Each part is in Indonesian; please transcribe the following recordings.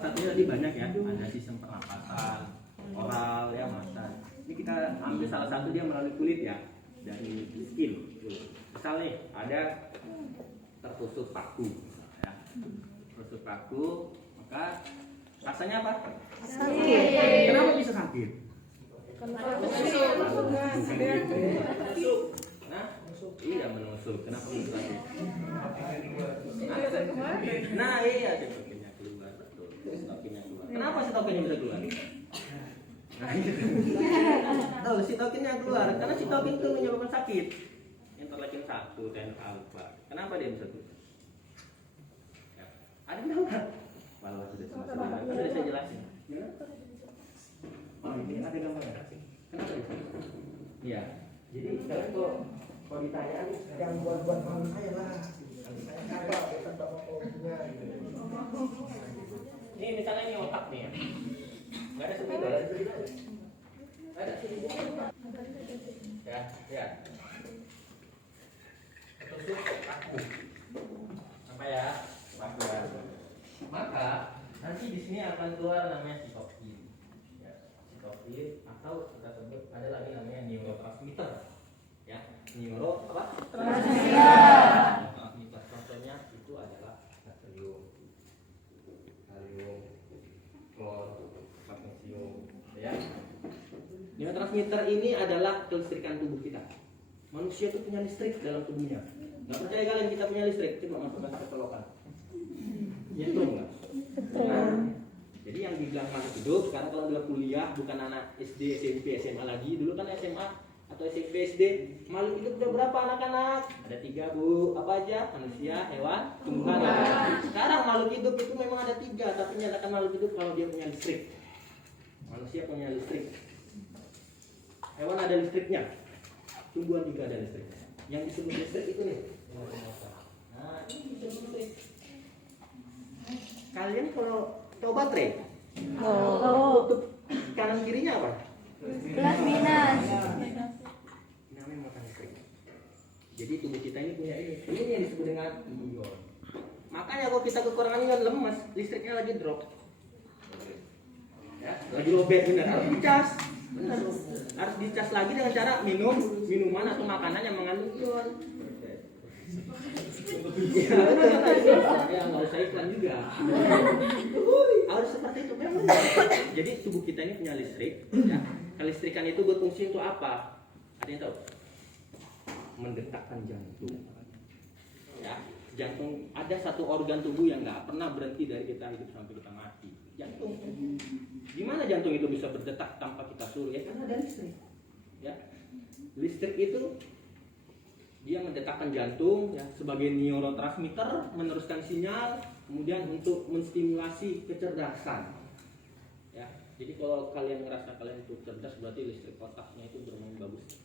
Satunya tadi banyak ya, ada sistem pernapasan, oral ya, masan. Ini kita ambil salah satu dia melalui kulit ya, dari skin. Misal nih ada tertusuk paku, ya. Tertusuk paku, maka rasanya apa? Sakit. Kenapa bisa sakit? Nah, iya menusuk. Kenapa bisa sakit? Nah iya, sitokinnya keluar betul. Sitokinnya keluar. Kenapa sitokinnya bisa keluar? Nah, tahu sitokinnya keluar karena sitokin itu menyebabkan sakit. Interleukin 1, TNF alfa. Kenapa dia bisa keluar? Ya. Ada yang tahu nggak? Walau sudah saya jelasin. Oh, ini ada gambarnya. Kenapa bisa? Iya. Jadi sekarang kok ditanya yang buat kamu saya lah. Saya kata bukan bapak punya. ini misalnya ini otak nih ya. Nggak ada sumber, nggak ada ya, ya. Tusuk paku. Apa ya? Paku. Maka nanti di sini akan keluar namanya sitokin. Ya, sitokin atau kita sebut ada lagi namanya neurotransmitter. Ya, neuro apa? Transmitter. Contohnya itu adalah natrium, kalium, klor, magnesium. Ya. Neurotransmitter ini adalah kelistrikan tubuh kita. Manusia itu punya listrik dalam tubuhnya. Nggak percaya kalian kita punya listrik? Coba masukkan ke colokan. Ya itu enggak? Nah, jadi yang dibilang makhluk hidup sekarang kalau udah kuliah bukan anak SD, SMP, SMA lagi. Dulu kan SMA atau SMP, SD. Makhluk hidup udah berapa anak-anak? Ada 3 bu. Apa aja? Manusia, hewan, tumbuhan. Sekarang makhluk hidup itu memang ada 3, tapi nyatakan makhluk hidup kalau dia punya listrik. Manusia punya listrik. Hewan ada listriknya. Tumbuhan juga ada listriknya. Yang disebut listrik itu nih. Nah, ini disebut listrik. Kalian kalau tahu baterai? Kutub kanan kirinya apa? Plus minus. Namanya muatan listrik. Jadi tubuh kita ini punya ini. Ini yang disebut dengan ion. Makanya kalau kita kekurangan ion lemas, listriknya lagi drop. Ya, lagi lobet benar. Harus dicas. Harus dicas lagi dengan cara minum minuman atau makanan yang mengandung ion. Ya nggak usah iklan juga. Harus seperti itu memang. Jadi tubuh kita ini punya listrik. Ya. Kelistrikan itu berfungsi untuk apa? Ada yang tahu? Mendetakkan jantung. Ya, jantung ada satu organ tubuh yang nggak pernah berhenti dari kita hidup sampai kita mati. Jantung. Gimana jantung itu bisa berdetak tanpa kita suruh? Ya karena ada listrik. Ya, listrik itu dia mendetakkan jantung ya, sebagai neurotransmitter, meneruskan sinyal, kemudian untuk menstimulasi kecerdasan. Ya, jadi kalau kalian ngerasa kalian itu cerdas, berarti listrik otaknya itu bermain bagus.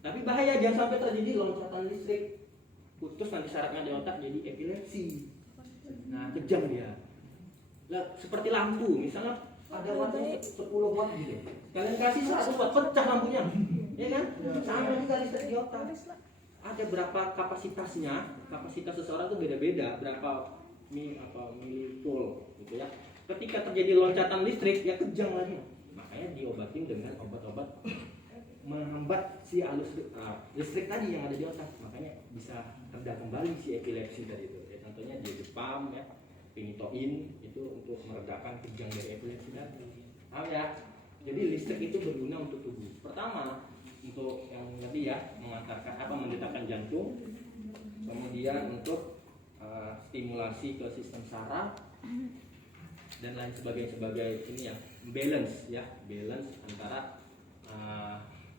Tapi bahaya jangan sampai terjadi loncatan listrik, putus nanti sarafnya di otak jadi epilepsi. Nah, kejam dia. Lah, seperti lampu, misalnya ada wattnya 10 watt gitu. Kalian kasih 100 watt, pecah lampunya. Ya kan? Sama juga listrik di otak. Ada berapa kapasitasnya? Kapasitas seseorang itu beda-beda, berapa milivol gitu ya. Ketika terjadi loncatan listrik, ya kejang lagi. Makanya diobatin dengan obat-obat menghambat si listrik tadi yang ada di otak. Makanya bisa reda kembali si epilepsi tadi itu. Ya, contohnya diazepam ya, pinitoin itu untuk meredakan kejang dari epilepsi tadi. Paham ya? Jadi listrik itu berguna untuk tubuh. Pertama, untuk yang tadi ya mengantarkan mendetakkan jantung, kemudian untuk stimulasi ke sistem saraf dan lain sebagainya ini ya balance antara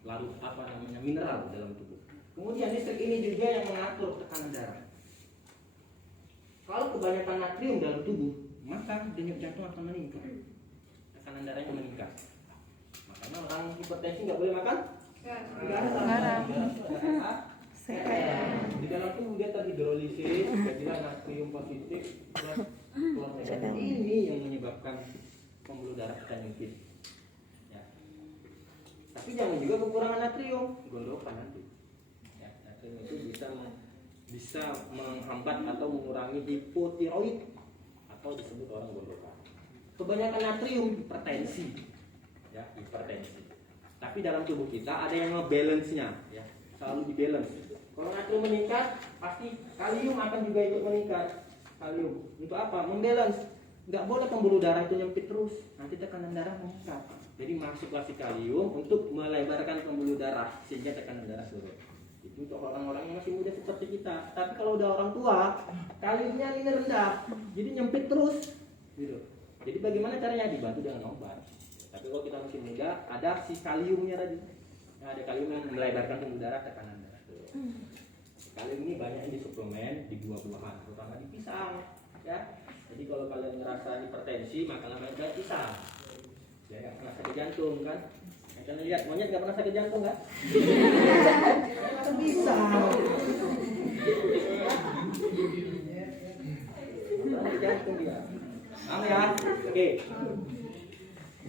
larut mineral dalam tubuh. Kemudian listrik ini juga yang mengatur tekanan darah. Kalau kebanyakan natrium dalam tubuh, maka denyut jantung akan meningkat, tekanan darahnya meningkat. Makanya orang hipertensi nggak boleh makan garam. Di dalam tubuh dia terhidrolisis, jadilah natrium positif plus klor negatif. Ini yang menyebabkan pembuluh darah kita nyempit. Ya. Tapi jangan juga kekurangan natrium, gondokan nanti. Ya, natrium itu bisa menghambat atau mengurangi hipotiroid atau disebut orang gondokan. Kebanyakan natrium hipertensi, ya hipertensi. Tapi dalam tubuh kita ada yang ngebalance-nya, ya selalu dibalance. Kalau natrium meningkat, pasti kalium akan juga ikut meningkat. Kalium untuk apa? Membalance. Nggak boleh pembuluh darah itu nyempit terus, nanti tekanan darah meningkat. Jadi masuklah si kalium untuk melebarkan pembuluh darah sehingga tekanan darah turun. Itu untuk orang-orang yang masih muda seperti kita. Tapi kalau udah orang tua, kaliumnya ini rendah, jadi nyempit terus, gitu. Jadi bagaimana caranya? Dibantu dengan obat. Tapi kalau kita masih muda, ada si kaliumnya tadi. Nah, ada kalium yang melebarkan pembuluh darah, tekanan darah turun. Kalium ini banyak di suplemen, di buah-buahan, terutama di pisang, ya. Jadi kalau kalian ngerasa hipertensi, makanlah banyak pisang. Ya, nggak pernah sakit jantung kan? Kalian lihat monyet nggak pernah sakit jantung kan? Makan pisang. Sakit jantung dia. Paham ya? Oke.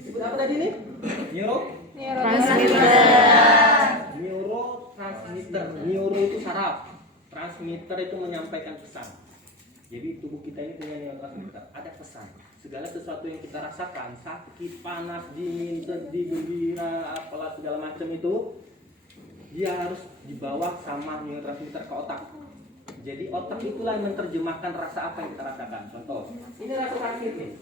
Disebut apa tadi nih? Neurotransmitter. Neuro itu saraf. Transmitter itu menyampaikan pesan. Jadi tubuh kita ini punya neurotransmitter, ada pesan. Segala sesuatu yang kita rasakan, sakit, panas, dingin, sedih, gembira, apalah segala macam itu, dia harus dibawa sama neurotransmitter ke otak. Jadi otak itulah yang menerjemahkan rasa apa yang kita rasakan. Contoh, ini rasa sakit nih.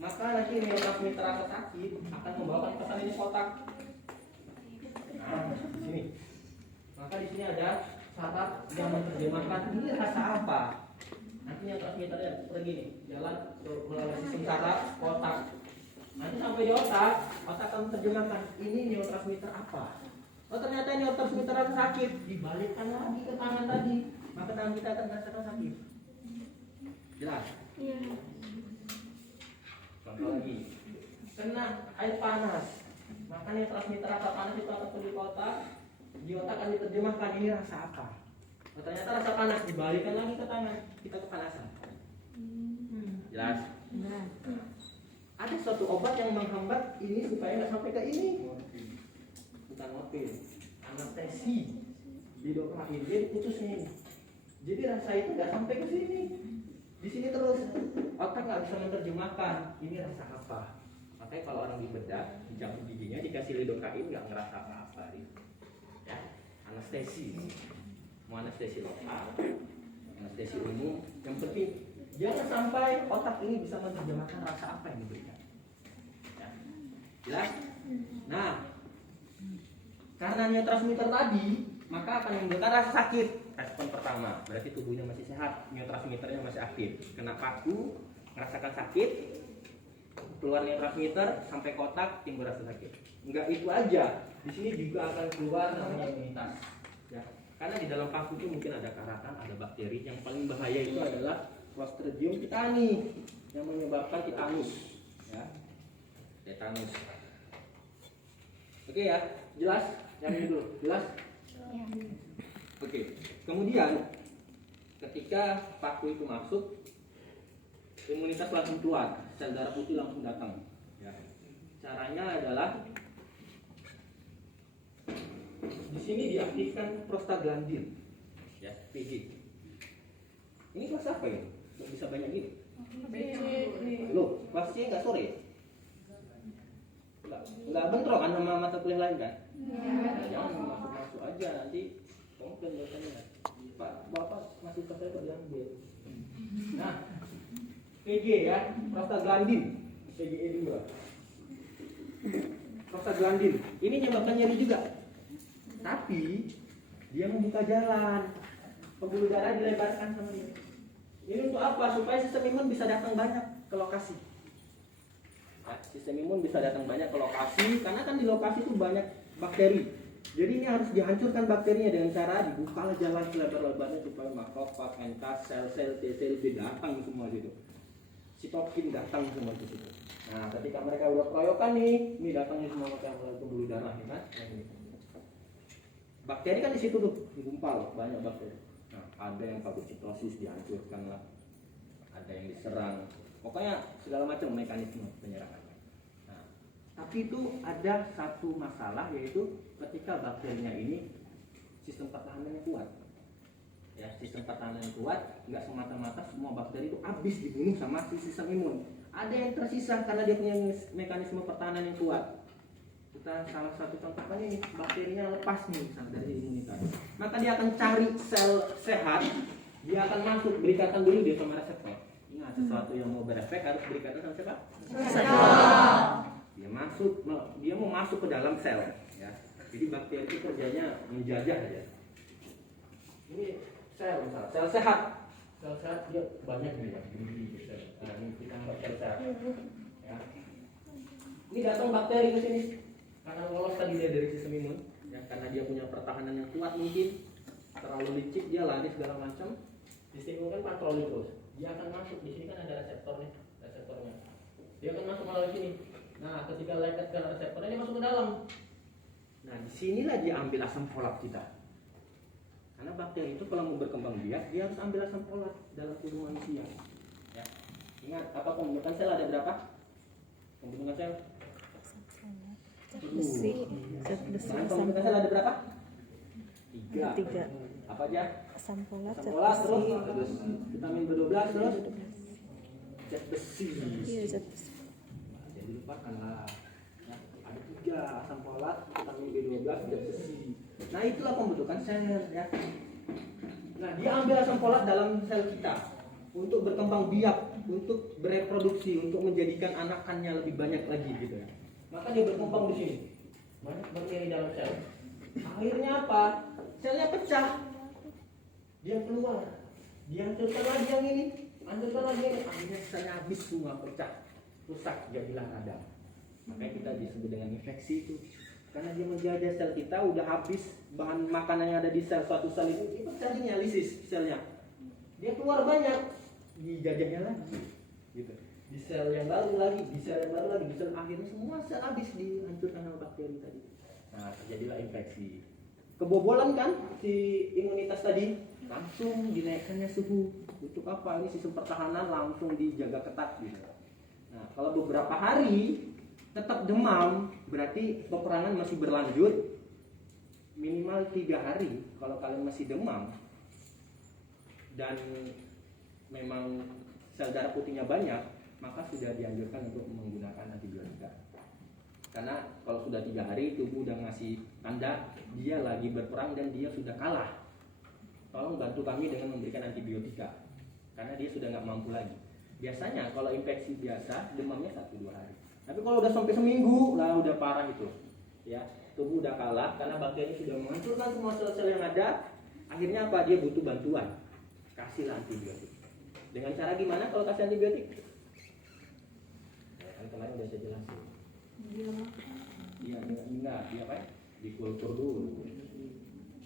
Maka nanti neurotransmitter rasa sakit akan membawakan pesan ini ke otak. Nah, di sini. Maka di sini ada saraf yang menerjemahkan ini rasa apa. Nanti yang transmitternya pergi nih, jalan melalui sistem saraf ke otak. Nanti sampai di otak akan menerjemahkan ini neurotransmitter apa. Oh ternyata neurotransmitter rasa sakit, dibalikkan lagi ke tangan tadi, maka tangan kita akan merasakan sakit. Jelas? Iya. Contoh lagi, kena air panas, maka neurotransmitter rasa panas itu akan pergi ke otak. Di otak akan diterjemahkan ini rasa apa. Oh, ternyata rasa panas, dibalikkan lagi ke tangan, kita kepanasan. Jelas? Nah. Ada suatu obat yang menghambat ini supaya nggak sampai ke ini. Bukan morfin, anestesi. Lidocaine, dia diputusnya ini. Jadi rasa itu nggak sampai ke sini. Di sini terus. Otak nggak bisa menerjemahkan ini rasa apa. Makanya kalau orang dibedah, dicabut giginya, dikasih lidocaine nggak ngerasa apa-apa. Ya, anestesi. Mau anestesi lokal, anestesi umum, yang penting jangan sampai otak ini bisa menerjemahkan rasa apa yang diberikan. Ya. Jelas? Nah, karena neurotransmitter tadi, maka akan menimbulkan rasa sakit. Respon pertama, berarti tubuhnya masih sehat, neurotransmitternya masih aktif. Kena paku, merasakan sakit, keluar neurotransmitter sampai ke otak timbul rasa sakit. Enggak itu aja, di sini juga akan keluar namanya imunitas. Ya. Karena di dalam paku itu mungkin ada karatan, ada bakteri. Yang paling bahaya itu adalah Clostridium tetani yang menyebabkan tetanus. Ya. Tetanus. Oke ya, jelas? Yang ini dulu, jelas? Ya. Oke. Kemudian ketika paku itu masuk, imunitas langsung keluar, sel darah putih langsung datang. Ya. Caranya adalah di sini diaktifkan prostaglandin, ya, PG. Ini kelas apa ya? Kok bisa banyak gini? Loh, kelas C nggak sore? Nggak bentrok kan sama mata kuliah lain kan? Jangan masuk aja nanti komplain biasanya. Pak, bapak masih percaya kok diambil. Nah, PG ya, prostaglandin, PGE 2. Prostaglandin, ini menyebabkan nyeri juga. Tapi dia membuka jalan, pembuluh darah dilebarkan sama dia. Ini untuk apa? Supaya sistem imun bisa datang banyak ke lokasi. Nah, sistem imun bisa datang banyak ke lokasi, karena kan di lokasi itu banyak bakteri. Jadi ini harus dihancurkan bakterinya dengan cara dibuka jalan selebar-lebarnya supaya makrofag, NK, sel-sel, T-sel datang semua gitu. Sitokin datang semua ke situ. Nah, ketika mereka udah keroyokan nih, ini datangnya semua ke pembuluh darah, ya kan? Bakteri kan di situ tuh, digumpal banyak bakteri. Nah, ada yang fagositosis dihancurkan lah, ada yang diserang, pokoknya segala macam mekanisme penyerangannya. Nah, tapi itu ada satu masalah, yaitu ketika bakterinya ini sistem pertahanannya kuat. Ya, sistem pertahanan yang kuat nggak semata-mata semua bakteri itu habis dibunuh sama si sistem imun. Ada yang tersisa karena dia punya mekanisme pertahanan yang kuat. Kita salah satu contohnya ini, bakterinya lepas nih misalnya dari imunitas. Maka dia akan cari sel sehat, dia akan masuk, berikatan dulu dia sama reseptor. Ingat, sesuatu yang mau berefek harus berikatan sama siapa? Dia mau masuk ke dalam sel. Ya. Jadi bakteri itu kerjanya menjajah aja. Ini sel misalnya, sel sehat. Sel sehat dia banyak nih ya. Nah, ini kita anggap sel sehat. Ya. Ini datang bakteri ke sini karena lolos tadi dia dari sistem imun, ya, karena dia punya pertahanan yang kuat mungkin, terlalu licik dia lari segala macam. Sistem imun kan patroli terus, dia akan masuk di sini kan ada reseptornya. Dia akan masuk melalui sini. Nah, ketika leket ke reseptornya dia masuk ke dalam. Nah, disinilah dia ambil asam folat kita. Karena bakteri itu kalau mau berkembang biak, dia harus ambil asam folat dalam tubuh manusia. Ya. Ingat, apa pembentukan sel ada berapa? Pembentukan sel? Besi, zat besi, Bahan asam pembentukan sel ada folat. berapa? Ada 3. Apa aja? Asam folat, Asam zat folat, besi. terus vitamin B12, terus zat besi. Iya, zat besi. Jadi lupakanlah. Ya, ada 3, asam folat, vitamin B12, zat besi. Nah, itulah pembentukan sel ya. Nah, dia ambil asam folat dalam sel kita untuk berkembang biak, untuk bereproduksi, untuk menjadikan anakannya lebih banyak lagi gitu ya. Maka dia berkembang di sini. Banyak bakteri dalam sel. Akhirnya apa? Selnya pecah. Dia keluar. Dia hancurkan lagi yang ini. Hancurkan lagi yang ini. Akhirnya selnya habis semua, pecah. Rusak, jadilah radang. Makanya kita disebut dengan infeksi itu. Karena dia menjajah sel kita, udah habis bahan makanan yang ada di sel suatu sel itu, dia pecah dialisis selnya. Dia keluar banyak, dijajahnya lagi. Gitu. Di sel yang baru lagi, di sel yang baru lagi, di sel akhirnya semua sel habis dihancurkan oleh bakteri tadi. Nah, terjadilah infeksi. Kebobolan kan si imunitas tadi, langsung dinaikkannya suhu. Untuk apa? Ini sistem pertahanan langsung dijaga ketat gitu. Nah, kalau beberapa hari tetap demam, berarti peperangan masih berlanjut. Minimal 3 hari. Kalau kalian masih demam dan memang sel darah putihnya banyak, maka sudah dianjurkan untuk menggunakan antibiotika. Karena kalau sudah 3 hari tubuh udah ngasih tanda dia lagi berperang dan dia sudah kalah. Tolong bantu kami dengan memberikan antibiotika karena dia sudah nggak mampu lagi. Biasanya kalau infeksi biasa demamnya 1-2 hari. Tapi kalau udah sampai seminggu lah udah parah itu. Ya, tubuh udah kalah karena bakteri sudah menghancurkan semua sel-sel yang ada. Akhirnya apa? Dia butuh bantuan. Kasihlah antibiotik. Dengan cara gimana kalau kasih antibiotik? Kemarin udah saya jelasin. Iya, enggak, dia apa? Dikultur dulu.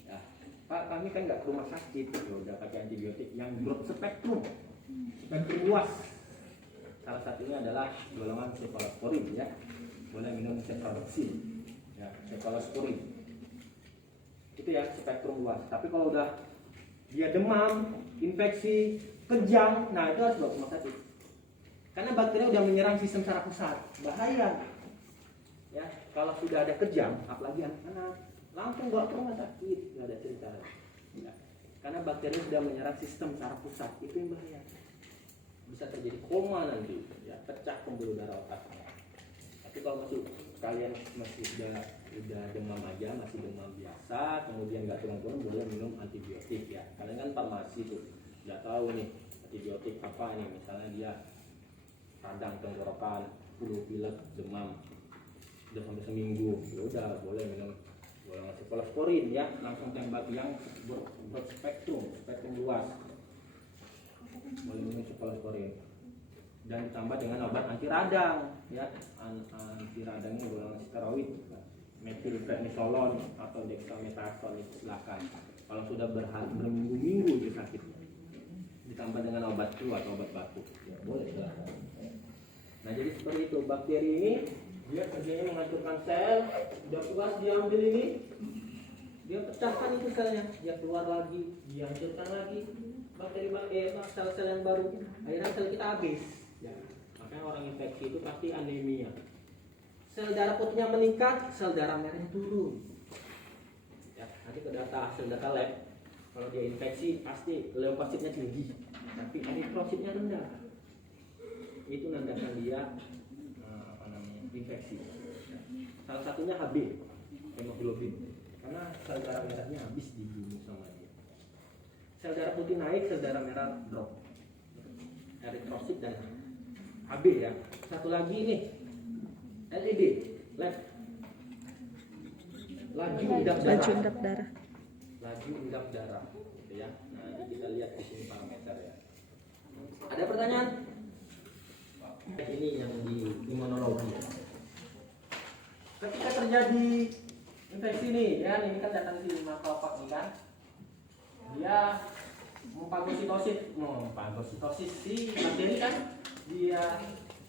Ya, Pak, kami kan nggak ke rumah sakit, ya udah pakai antibiotik yang broad spektrum luas. Salah satunya adalah golongan cephalosporin ya. Boleh minum cefalexin. Ya, cefalosporin. Itu ya spektrum luas. Tapi kalau udah dia demam, infeksi, kejang, nah itu harus bawa ke rumah sakit. Karena bakteri udah menyerang sistem saraf pusat, bahaya. Ya, kalau sudah ada kejang, apalagi anak-anak, langsung bawa ke rumah sakit, nggak ada cerita. Ya. Karena bakteri sudah menyerang sistem saraf pusat, itu yang bahaya. Bisa terjadi koma nanti, ya, pecah pembuluh darah otak. Tapi kalau kalian masih udah demam aja, masih demam biasa, kemudian nggak turun-turun, boleh minum antibiotik ya. Kalian kan farmasi tuh, udah tahu nih antibiotik apa nih, misalnya dia radang tenggorokan, flu, pilek, demam, udah sampai seminggu, ya udah boleh minum golongan cephalosporin ya, langsung tembak yang berspektrum luas, boleh minum cephalosporin dan ditambah dengan obat anti radang ya, anti radangnya golongan steroid, methylprednisolon atau dexamethasone itu silakan. Kalau sudah berminggu-minggu itu sakit, ditambah dengan obat flu atau obat batuk, ya boleh silakan. Nah jadi seperti itu, bakteri ini dia kerjanya menghancurkan sel, udah puas dia ambil ini, dia pecahkan itu selnya, dia keluar lagi, dia hancurkan lagi bakteri sel-sel yang baru, akhirnya sel kita habis. Ya, makanya orang infeksi itu pasti anemia. Sel darah putihnya meningkat, sel darah merahnya turun. Ya, nanti ke hasil data lab, Kalau dia infeksi pasti leukositnya tinggi, tapi eritrositnya rendah. Itu nandakan dia infeksi. Salah satunya HB, hemoglobin. Karena sel darah merahnya habis dibunuh sama dia. Sel darah putih naik, sel darah merah drop. Eritrosit dan HB ya. Satu lagi ini LED, LED. Laju endap darah. Laju endap darah. Laju endap darah, gitu ya. Nah, kita lihat di sini parameter ya. Ada pertanyaan? Ini yang di imunologi. Ketika terjadi infeksi nih, ya ini kan datang si makrofag nih kan, dia memfagositosis si bakteri kan, dia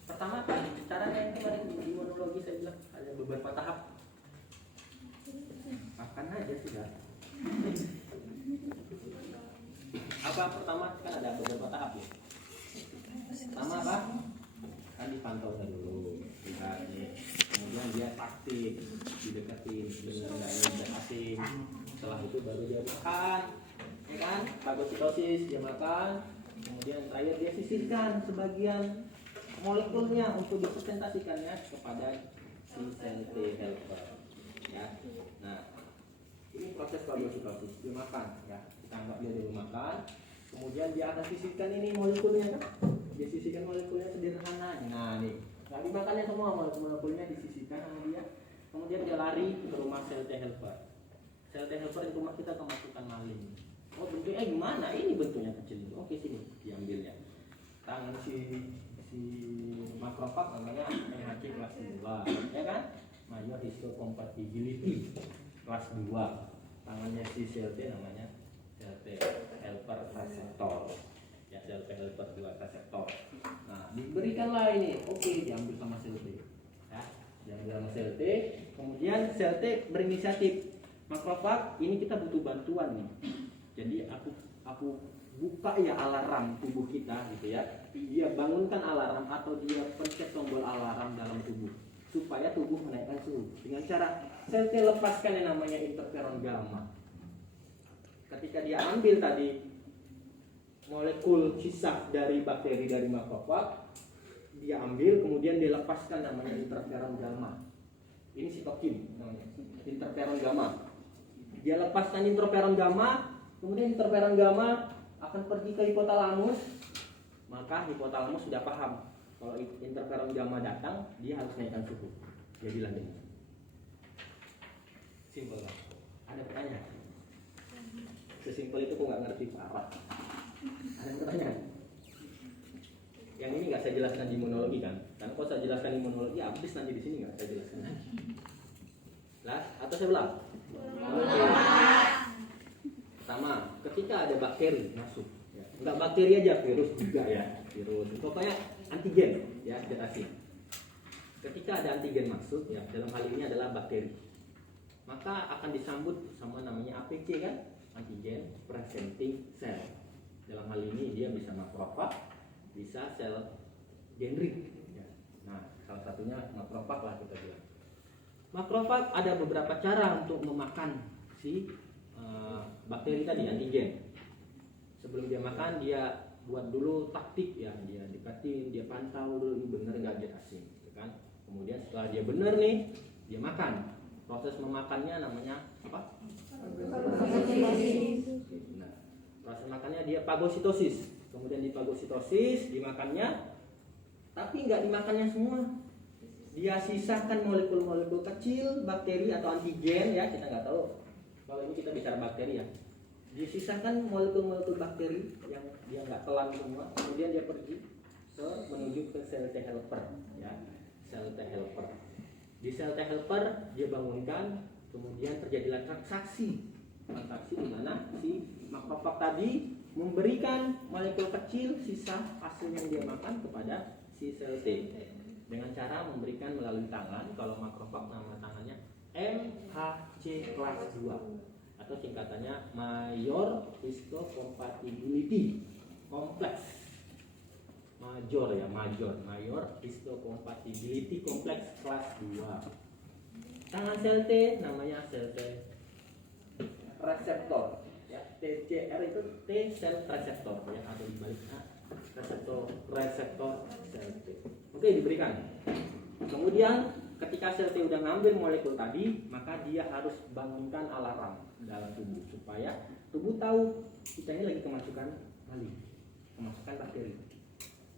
pertama kan caranya yang kemarin di imunologi saya bilang ada beberapa tahap. Makan aja sudah. Apa pertama kan ada beberapa tahap ya. Pertama apa? Kan dipantau dulu, lihat nih. Kemudian dia taktik, dideketin dengan daya asing. Setelah itu baru dia makan, ya kan? Fagositosis dia makan. Kemudian terakhir dia sisihkan sebagian molekulnya untuk dipresentasikannya kepada si sel T helper. Ya. Nah, ini proses fagositosis, dia makan ya. Kita anggap dia dulu makan. Kemudian dia akan sisihkan ini molekulnya kan? Dia sisihkan molekulnya sederhana. Nah, nih. Nggak dimakannya semua, molekul-molekulnya disisihkan sama dia. Kemudian dia lari ke rumah sel T helper. Sel T helper di rumah kita kemasukan maling. Oh, bentuknya gimana? Ini bentuknya kecil. Oke, sini diambilnya. Tangan si makrofag namanya MHC kelas 2, ya kan? Major histocompatibility kelas 2. Tangannya si sel T namanya sel T helper reseptor. Ya, sel T helper 2 reseptor. Nah, diberikanlah ini. Oke, diambil sama sel T. Ya, diambil sama sel T. Kemudian sel T berinisiatif. Makrofag, ini kita butuh bantuan nih. Jadi aku buka ya alarm tubuh kita gitu ya. Dia bangunkan alarm atau dia pencet tombol alarm dalam tubuh supaya tubuh menaikkan suhu. Dengan cara sel T lepaskan yang namanya interferon gamma. Ketika dia ambil tadi molekul sisa dari bakteri dari makrofag, dia ambil kemudian dilepaskan namanya interferon gamma. Ini sitokin namanya, interferon gamma. Dia lepaskan interferon gamma, kemudian interferon gamma akan pergi ke hipotalamus. Maka hipotalamus sudah paham kalau interferon gamma datang, dia harus naikkan suhu. Jadi lanjut. Simpel kan? Ada pertanyaan? Sesimpel itu kok nggak ngerti parah. Ada pertanyaan? Yang ini nggak saya jelaskan di imunologi kan? Karena kalau saya jelaskan imunologi, habis nanti di sini nggak saya jelaskan lagi. Lah, atau saya ulang? Pertama, ketika ada bakteri masuk, ya. Nggak bakteri aja, virus juga ya, virus. Pokoknya antigen, ya, zat asing. Ketika ada antigen masuk, ya, dalam hal ini adalah bakteri, maka akan disambut sama namanya APC kan, antigen presenting cell. Dalam hal ini dia bisa makrofag, bisa sel dendrit. Ya. Nah, salah satunya makrofag lah kita bilang. Makrofag ada beberapa cara untuk memakan si bakteri tadi, antigen. Sebelum dia makan, dia buat dulu taktik ya, dia dekatin, dia pantau dulu ini bener nggak zat asing, gitu kan? Kemudian setelah dia bener nih, dia makan. Proses memakannya namanya apa? Nah, proses makannya dia fagositosis. Kemudian di fagositosis dimakannya, tapi nggak dimakannya semua. Dia sisakan molekul-molekul kecil, bakteri atau antigen ya, kita nggak tahu. Kalau ini kita bicara bakteri ya. Disisakan molekul-molekul bakteri yang dia nggak telan semua, kemudian dia pergi menuju ke sel T helper ya, sel T helper. Di sel T helper dia bangunkan, kemudian terjadilah transaksi di mana si makrofag tadi memberikan molekul kecil sisa hasil yang dia makan kepada si sel T dengan cara memberikan melalui tangan. Kalau makrofag nama tangannya MHC kelas 2 atau singkatannya Major Histocompatibility Complex. Major Histocompatibility Complex kelas 2. Tangan sel T namanya sel T reseptor ya. TCR itu T sel reseptor ya, atau dibaliknya reseptor sel T. Oke, diberikan. Kemudian ketika sel T udah ngambil molekul tadi, maka dia harus bangunkan alarm dalam tubuh supaya tubuh tahu kita ini lagi kemasukan bakteri.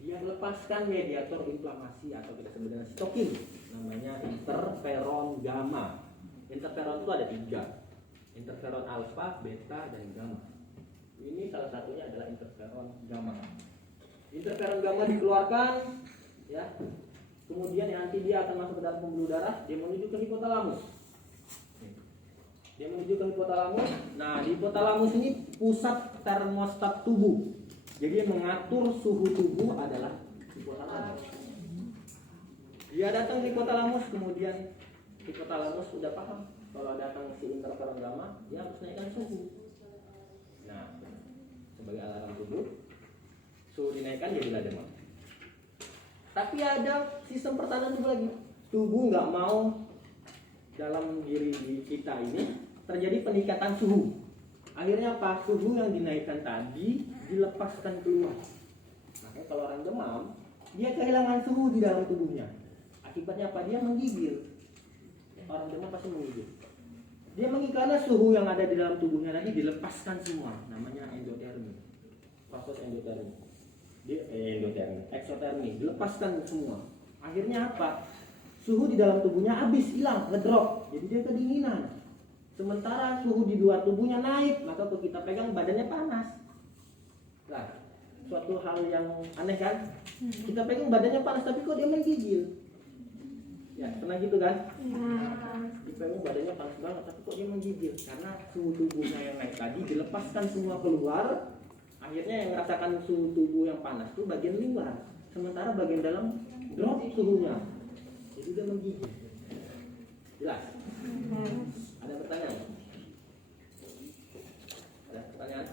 Dia melepaskan mediator inflamasi atau kita sebut dengan sitokin, namanya interferon gamma. Interferon itu ada 3, interferon alfa, beta, dan gamma. Ini salah satunya adalah interferon gamma. Interferon gamma dikeluarkan, ya. Kemudian nanti dia akan masuk ke dalam pembuluh darah, dia menuju ke hipotalamus. Nah, di hipotalamus ini pusat termostat tubuh. Jadi yang mengatur suhu tubuh adalah hipotalamus. Dia datang di hipotalamus, kemudian hipotalamus sudah paham kalau datang si interferon gamma, dia harus naikkan suhu. Nah, sebagai alarm tubuh, suhu dinaikkan jadilah demam. Tapi ada sistem pertahanan tubuh lagi. Tubuh nggak mau dalam diri kita ini terjadi peningkatan suhu. Akhirnya apa? Suhu yang dinaikkan tadi dilepaskan keluar. Makanya kalau orang demam, dia kehilangan suhu di dalam tubuhnya. Akibatnya apa? Dia menggigil. Orang demam pasti menggigil. Dia menggigil karena suhu yang ada di dalam tubuhnya tadi dilepaskan semua. Namanya endotermi. Proses endotermi. Eksotermi, dilepaskan semua. Akhirnya apa? Suhu di dalam tubuhnya habis, hilang, ngedrop. Jadi dia kedinginan. Sementara suhu di luar tubuhnya naik, maka kalau kita pegang badannya panas. Nah, suatu hal yang aneh kan? Kita pegang badannya panas, tapi kok dia menggigil? Ya, pernah gitu kan? Dipegang badannya panas banget, tapi kok dia menggigil? Karena suhu tubuhnya yang naik tadi dilepaskan semua keluar. Akhirnya yang merasakan suhu tubuh yang panas itu bagian luar, sementara bagian dalam drop suhunya. Jadi dia menggigil. Jelas? Ada pertanyaan? Ada pertanyaan?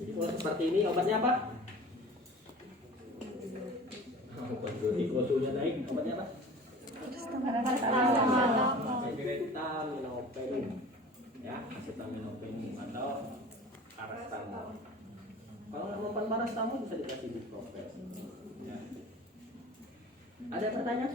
Jadi kalau seperti ini obatnya apa? Kalau suhunya naik, obatnya apa? Acetaminophen, ya, acetaminophen atau paracetamol. Kalau nggak mau paracetamol bisa dikasih ibuprofen. Ya. Ada pertanyaan?